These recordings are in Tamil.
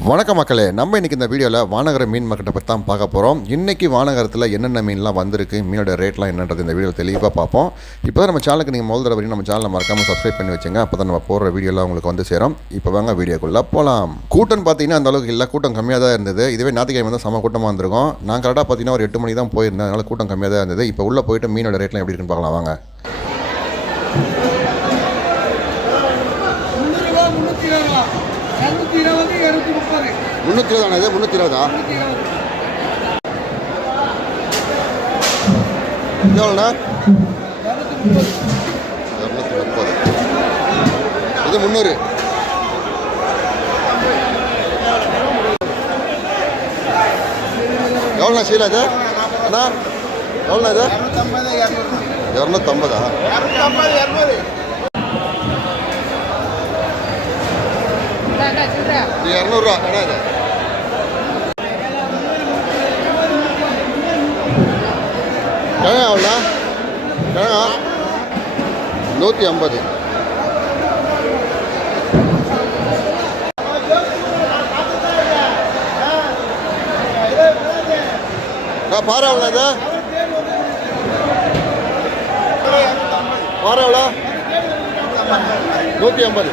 வணக்க மக்களே, நம்ம இன்றைக்கி இந்த வீடியோவில் வானகர மீன் மார்க்கெட்டை பற்றி தான் பார்க்க போகிறோம். இன்றைக்கி வானகரத்தில் என்னென்ன மீன்லாம் வந்திருக்கு, மீனோட ரேட்லாம் என்னன்றது இந்த வீடியோ தெளிவாக பார்ப்போம். இப்போ தான் நம்ம சேனலுக்கு நீங்கள் முதல் தடவை நம்ம சேனலை மறக்காமல் சப்ஸ்கிரைப் பண்ணி வச்சுங்க. அப்போ தான் நம்ம போடுற வீடியோலாம் உங்களுக்கு வந்து சேரும். இப்போ வாங்க வீடியோக்குள்ளே போகலாம். கூட்டம் பார்த்தீங்கன்னா அந்த அளவுக்கு இல்லை, கூட்டம் கம்மியாக தான் இருந்தது. இதுவே ஞாயிற்றுக்கிழமை தான் செம கூட்டமாக இருந்திருக்கும். நான் கரெக்டாக பார்த்தீங்கன்னா ஒரு 8 மணி தான் போயிருந்தேன், அதனால் கூட்டம் கம்மியாக தான் இருந்தது. இப்போ உள்ளே போயிட்டு மீனோட ரேட்லாம் எப்படி இருக்குன்னு பார்க்கலாம் வாங்க. முந்நூற்றி இருபது இது 320 எவ்வளோண்ணா? 230 இது 300. எவ்வளோண்ணா சீலா இது அண்ணா? எவ்வளோண்ணா இது? 250. இது 200 அண்ணா. இது கிழங்கா எவ்வளோண்ணா? கிழங்கா 150. பாறை எவ்வளோ இது? பாறை எவ்வளோ? 150.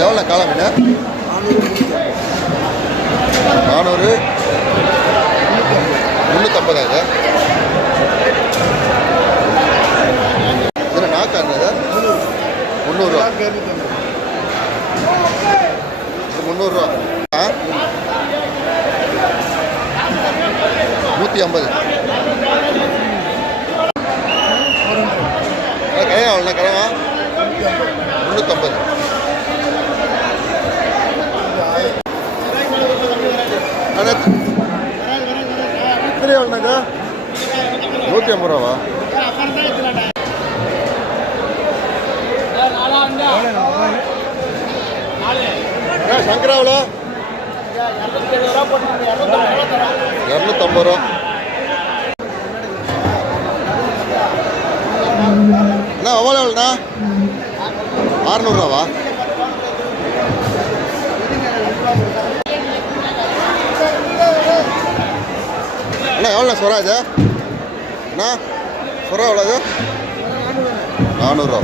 எவ்வளோ காளை மீன்? 400. 350. இது நாக்கா இருந்தது 300. இது 300. 150. கிழங்கா எவ்வளோண்ணா? கிழங்கா 350. எவ்வளோண்ணா? 150 ரூபாவா? சங்கரா எவ்வளோ? 250 ரூபா. அண்ணா எவ்வளோ? எவ்வளோண்ணா? 600 ரூபாவா? அண்ணா எவ்வளோண்ணா சொரா இது? அண்ணா சொரா எவ்வளோ இது? 400 ரூபா.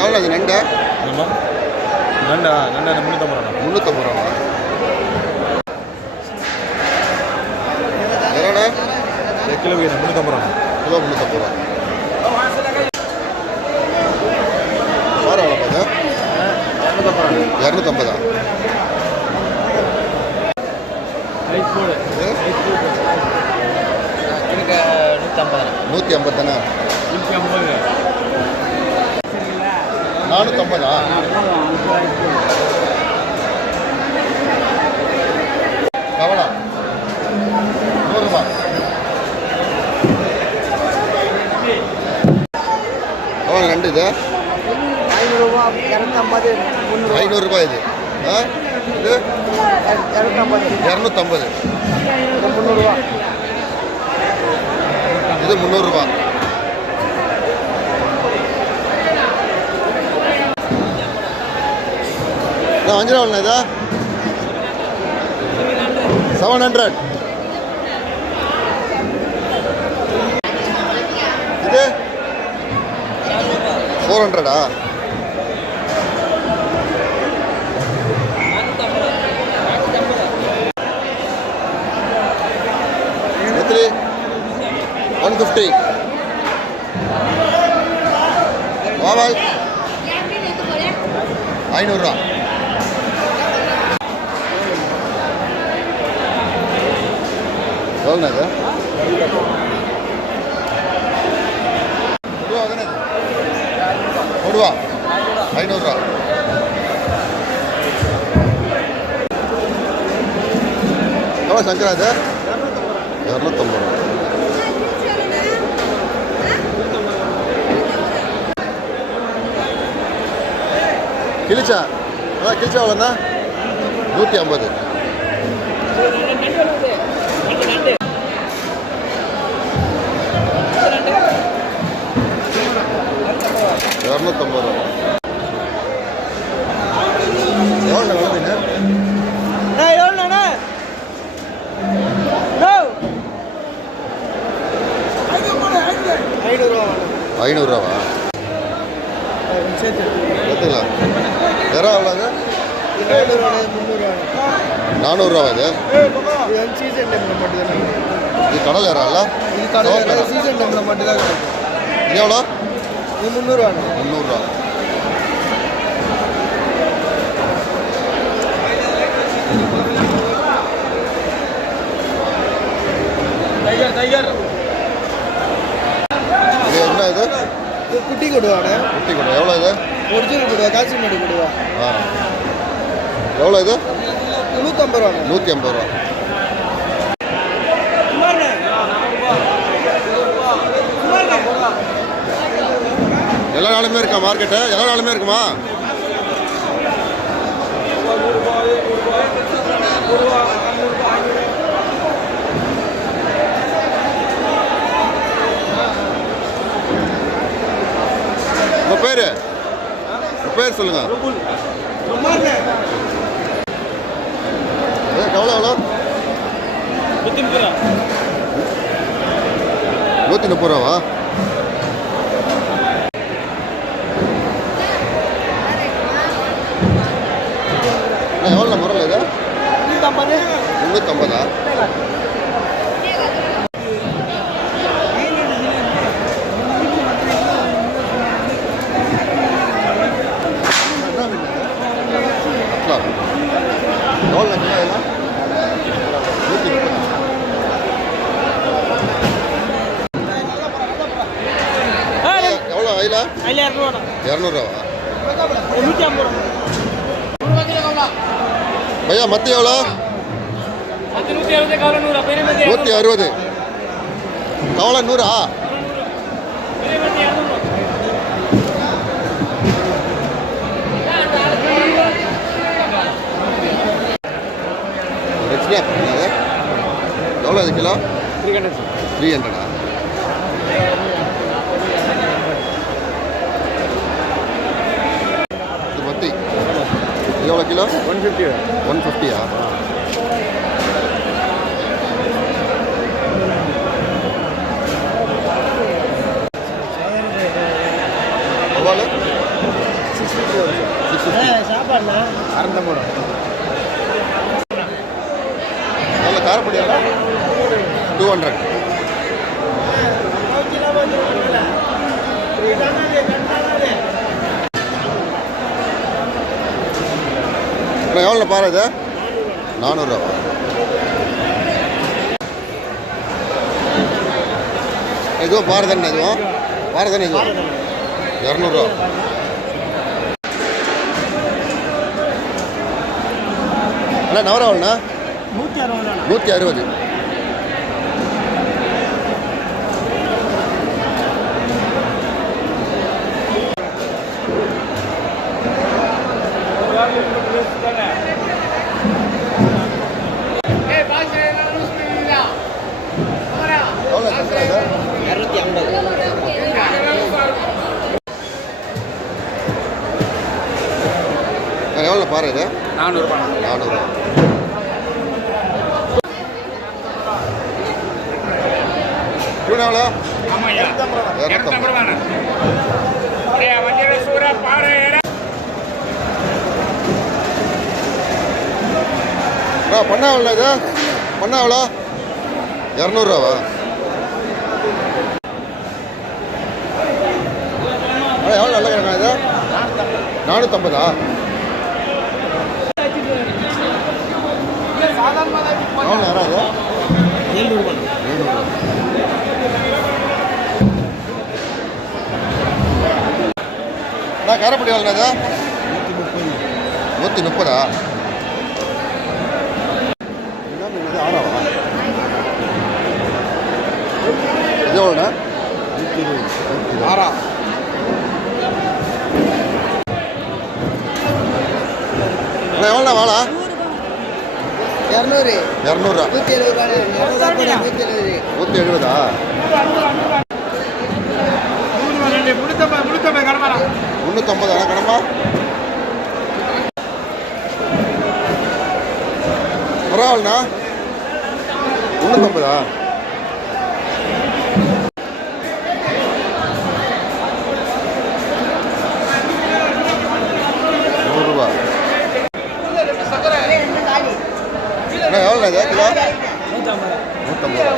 எவ்வளோ இது? நண்டா? நண்டா 350 ரூபா. 350 ரூபா. எவ்வளோண்ணா? கிலோ 350 ரூபா. கிலோ 350 ரூபா. பாறை எவ்வளோ பார்த்து? 250. 150 தானே? 450. கவலா 100 ரூபா. எவ்வளோ நண்டு இது? 500 ரூபா. 250. 500 ரூபாய். இது இது 250. 250. 300 ரூபா. இது 300 ரூபா. வஞ்சிரம் எவ்வளோண்ணா இது? 700. இது 400. எத்தனை? 150. வாவால் 500 ரூபா. எவ்வளோண்ணா இது? கொடுவா தானே? கொடுவா 500 ரூபா. எவ்வளோ சங்கரா இது? 250 ரூபா. கிழிச்சா? அதான் கிழிச்சா எவ்வளோண்ணா? 150. இரநூத்தம்பது ரூபா. எவ்வளோ வளர்ந்தீங்க? எவ்வளோண்ணே? ஐநூறுரூவா. 500 சேர்த்து பார்த்துங்களா? வேறு எவ்வளோங்க? 400 இது. இது சீசன் டைமில் மட்டும்தான். இது கடல் ஏறால? இது கடை சீசன் டைமில் மட்டும்தான் கிடைக்கும். இது எவ்வளோ? இது 300. 300. டைகர் இது என்ன இது? இது குட்டி கொடுவாண்ணே. குட்டி கூட எவ்வளோ இது? ஒரிஜினல் கொடுவா, காய்ச்சி மாடி கொடுவா. ஆ எவ்வளோ இது? 150 ரூபாண்ணே. 150 ரூபா. எல்லா நாளுமே இருக்கா மார்க்கெட்டு? எல்லா நாளுமே இருக்குமா? உங்கள் பேர் சொல்லுங்கள். எவ்வளோ எவ்வளோ? 130 ரூபாவா? எவ்வளோ முரல் இது? 350. எவ்வளோ கிலோ இதெல்லாம்? 130. எவ்வளோ ஐல? 200 பையா மத்தி எவ்வளோ? 160. கவலை 100. எவ்வளோ இது கிலோ? 300. இது மத்தி எவ்வளோ கிலோ? 150. 150. எவ்வளோ? 650. சாப்பாடுண்ணா. அறந்தம்பது. எவ்வளோ காரப்பொடி எவ்வளோ? 200. எவ்வளோ பாரு இது? 400 ரூபா. இதுவும் பாரு தானே? இதுவும் பாரு தானே? இதுவும் 200 ரூபா. அண்ணா நவரா எவ்வளோண்ணா? 160. எவ்வளோ சக்கரை இது? 250. எவ்வளோ பாரு இது? 400 ரூபாய். 400. இவன் எவ்வளோ? 250. பண்ணா எவ்வளோ இது? பண்ணா எவ்வளோ? 200 ரூபாவா? எவ்வளோ நல்ல கிழங்கா இது? 450. எவ்வளோ நேரம் இது? 700. 700. காரப்பொடி எவ்வளோ இது? 130. என்ன மீன் இது? ஆறாவா? இது எவ்வளோண்ணா? 120. 6. எவ்வளோண்ணா வாழை? 200. 200. 170. 170. முழுத்தம்பது கடமாடா. முந்நூற்றம்பது அண்ணா கடமா பரவாயில்லண்ணா 350 100 அண்ணா எவ்வளோ இது கிலோ 150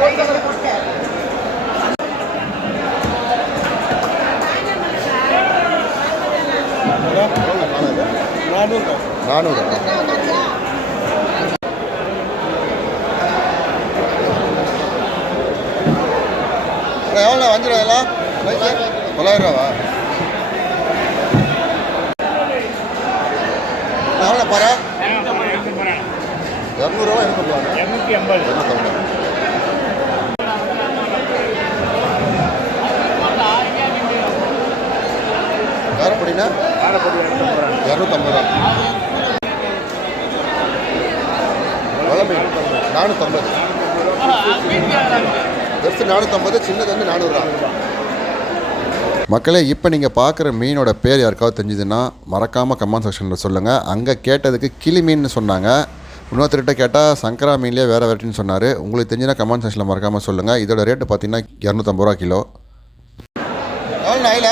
400 எவ்வளோ வஞ்சிரம் எல்லாம் 900 ரூபாவா எவ்வளோ பாரு 200 ரூபா 250 காரப்பொடினா 250 ரூபா வளமை 450 பெருசு 450 சின்னது வந்து 400 ரூபா மக்களே இப்போ நீங்கள் பார்க்குற மீனோட பேர் யாருக்காவது தெரிஞ்சுதுன்னா மறக்காமல் கமெண்ட் செக்ஷனில் சொல்லுங்கள். அங்கே கேட்டதுக்கு கிளி மீன் சொன்னாங்க. இன்னொருத்தர்கிட்ட கேட்டால் சங்கரா மீன்லேயே வேறு வெரைட்டின்னு சொன்னார். உங்களுக்கு தெரிஞ்சுன்னா கமெண்ட் செக்ஷனில் மறக்காமல் சொல்லுங்கள். இதோட ரேட்டு பார்த்தீங்கன்னா 250 ரூபா கிலோ. எவ்வளோ ஆயில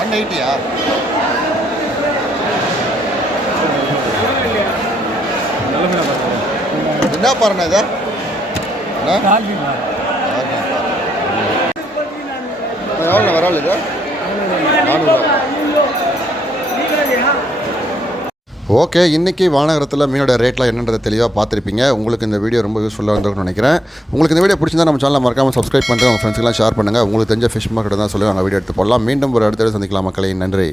180யா? என்ன பாருண்ணா இதை எவ்வளோ வரால் இது 400. ஓகே, இன்றைக்கி வானகரத்தில் மீனோட ரேட்லாம் என்னன்றதை தெளிவாக பார்த்துருப்பீங்க. உங்களுக்கு இந்த வீடியோ ரொம்ப யூஸ்ஃபுல்லாக இருந்திருக்கும்னு நினைக்கிறேன். உங்களுக்கு இந்த வீடியோ பிடிச்சிருந்தா நம்ம சேனலை மறக்காமல் சப்ஸ்கிரைப் பண்ணுறேன். உங்கள் ஃப்ரெண்ட்ஸ்க்கெல்லாம் ஷேர் பண்ணுங்கள். உங்களுக்கு தெரிஞ்ச ஃபிஷ் மார்க்கெட் தான் சொல்லுங்கள், அங்கே வீடியோ எடுத்து போடலாம். மீண்டும் ஒரு அடுத்த சந்திக்கலாம் மக்களே. நன்றி.